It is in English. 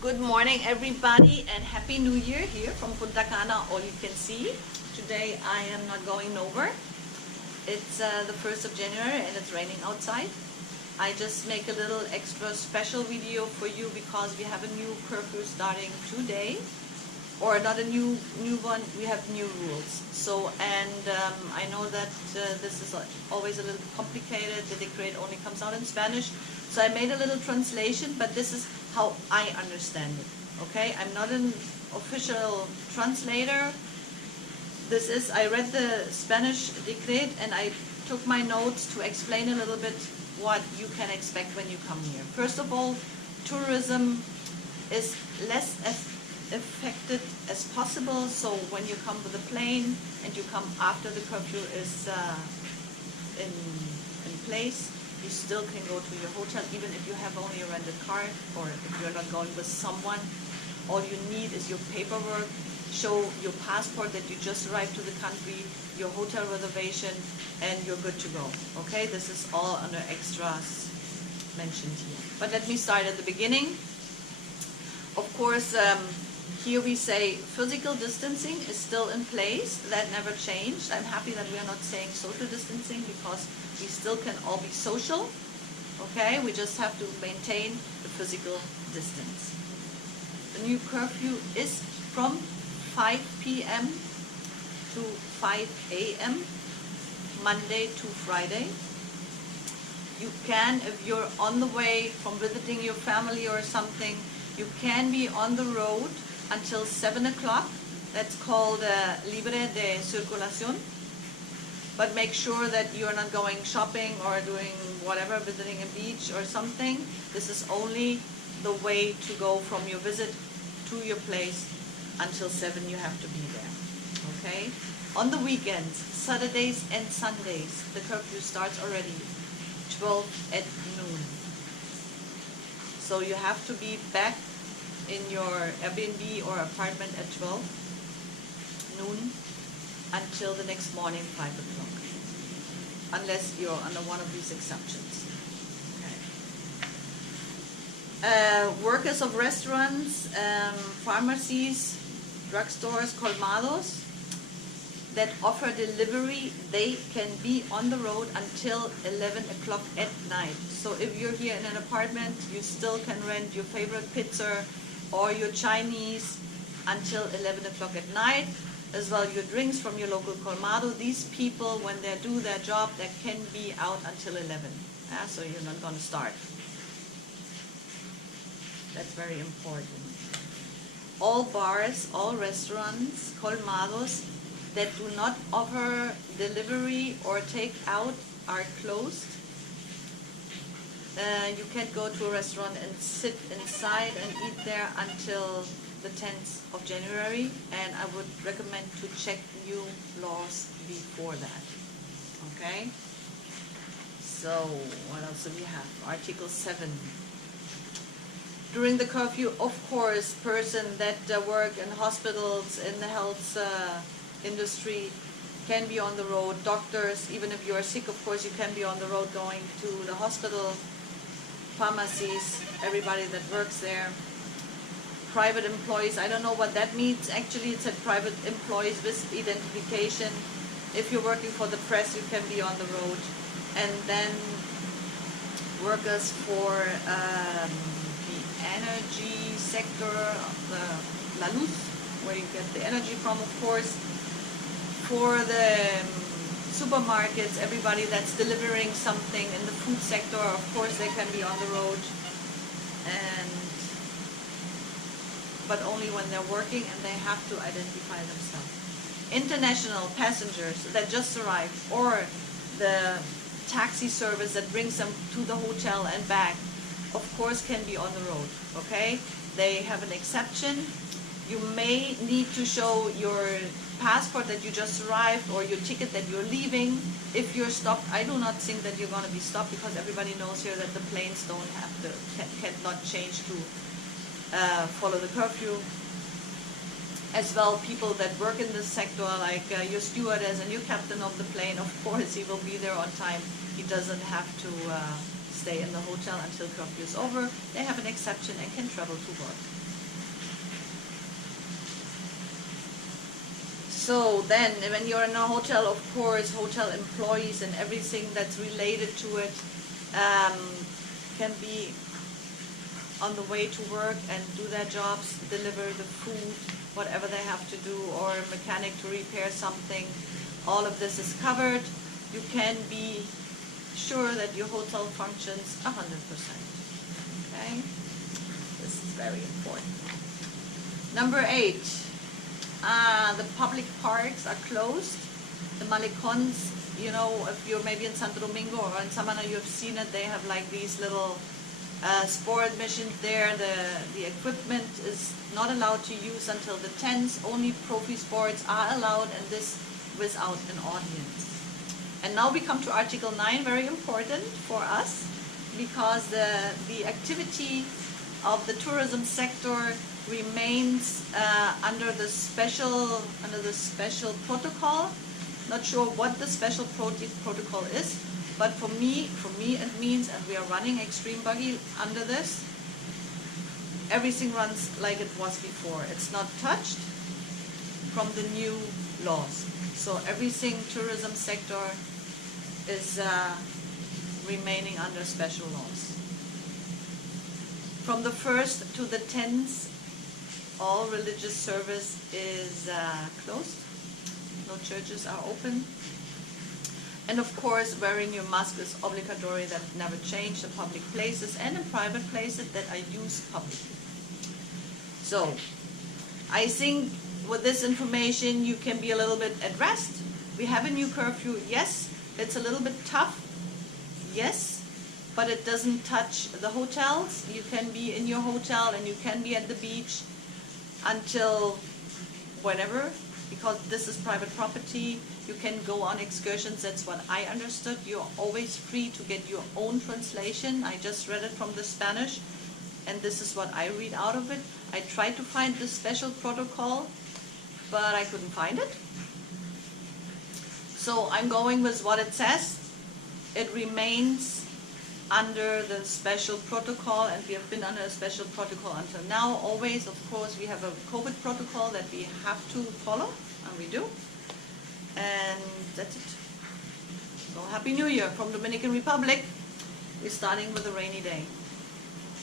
Good morning, everybody, and Happy New Year here from Punta Cana, all you can see. Today I am not going nowhere. It's the 1st of January and it's raining outside. I just make a little extra special video for you because we have a new curfew starting today. Or not a new one, we have new rules. So, and I know that this is always a little complicated. The decree only comes out in Spanish. So I made a little translation, but this is how I understand it. Okay, I'm not an official translator. This is, I read the Spanish decree and I took my notes to explain a little bit what you can expect when you come here. First of all, tourism is less affected as possible, so when you come with a plane and you come after the curfew is in place, you still can go to your hotel even if you have only a rented car or if you're not going with someone. All you need is your paperwork, show your passport that you just arrived to the country, your hotel reservation, and you're good to go. Okay, this is all under extras mentioned here. But let me start at the beginning. Of course, here we say physical distancing is still in place. That never changed. I'm happy that we are not saying social distancing because we still can all be social. Okay, we just have to maintain the physical distance. The new curfew is from 5 p.m. to 5 a.m. Monday to Friday. You can, if you're on the way from visiting your family or something, you can be on the road until 7 o'clock. That's called Libre de circulación. But make sure that you're not going shopping or doing whatever, visiting a beach or something. This is only the way to go from your visit to your place. Until 7 you have to be there. Okay? On the weekends, Saturdays and Sundays, the curfew starts already 12 at noon. So you have to be back in your Airbnb or apartment at 12 noon until the next morning 5 o'clock, unless you're under one of these exceptions. Okay. Workers of restaurants, pharmacies, drugstores, colmados that offer delivery, they can be on the road until 11 o'clock at night. So if you're here in an apartment, you still can rent your favorite pizza or your Chinese until 11 o'clock at night, as well your drinks from your local colmado. These people, when they do their job, they can be out until 11. So you're not going to starve. That's very important. All bars, all restaurants, colmados that do not offer delivery or take out are closed. You can't go to a restaurant and sit inside and eat there until the 10th of January, and I would recommend to check new laws before that. Okay? So, what else do we have? Article 7. During the curfew, of course, persons that work in hospitals, in the health industry, can be on the road. Doctors, even if you are sick, of course, you can be on the road going to the hospital. Pharmacies, everybody that works there. Private employees, I don't know what that means. Actually, it said private employees with identification. If you're working for the press, you can be on the road. And then workers for the energy sector, the La Luz, where you get the energy from, of course. For the supermarkets, everybody that's delivering something in the food sector, of course they can be on the road, but only when they're working and they have to identify themselves. International passengers that just arrived, or the taxi service that brings them to the hotel and back, of course can be on the road. Okay? They have an exception. You may need to show your passport that you just arrived or your ticket that you're leaving. If you're stopped, I do not think that you're going to be stopped because everybody knows here that the planes don't have to, cannot change to follow the curfew. As well, people that work in this sector, like your stewardess and your captain of the plane, of course he will be there on time. He doesn't have to stay in the hotel until curfew is over. They have an exception and can travel to work. So then, when you're in a hotel, of course, hotel employees and everything that's related to it can be on the way to work and do their jobs, deliver the food, whatever they have to do, or a mechanic to repair something. All of this is covered. You can be sure that your hotel functions 100%. Okay? This is very important. Number 8. The public parks are closed. The malecons, you know, if you're maybe in Santo Domingo or in Samana, you have seen it, they have like these little sport missions there. The equipment is not allowed to use until the 10th. Only profi sports are allowed, and this without an audience. And now we come to Article 9, very important for us, because the activity of the tourism sector remains under the special protocol. Not sure what the special protocol is, but for me it means, and we are running Extreme Buggy under this, everything runs like it was before. It's not touched from the new laws. So everything tourism sector is remaining under special laws. From the 1st to the 10th, all religious service is closed. No churches are open. And of course, wearing your mask is obligatory. That never changed in public places and in private places that are used publicly. So, I think with this information you can be a little bit at rest. We have a new curfew, yes. It's a little bit tough, yes, but it doesn't touch the hotels. You can be in your hotel and you can be at the beach until whenever, because this is private property. You can go on excursions. That's what I understood. You're always free to get your own translation. I just read it from the Spanish, and this is what I read out of it. I tried to find the special protocol, but I couldn't find it. So I'm going with what it says. It remains under the special protocol, and we have been under a special protocol until now. Always, of course, we have a COVID protocol that we have to follow, and we do. And that's it. So Happy New Year from Dominican Republic. We're starting with a rainy day.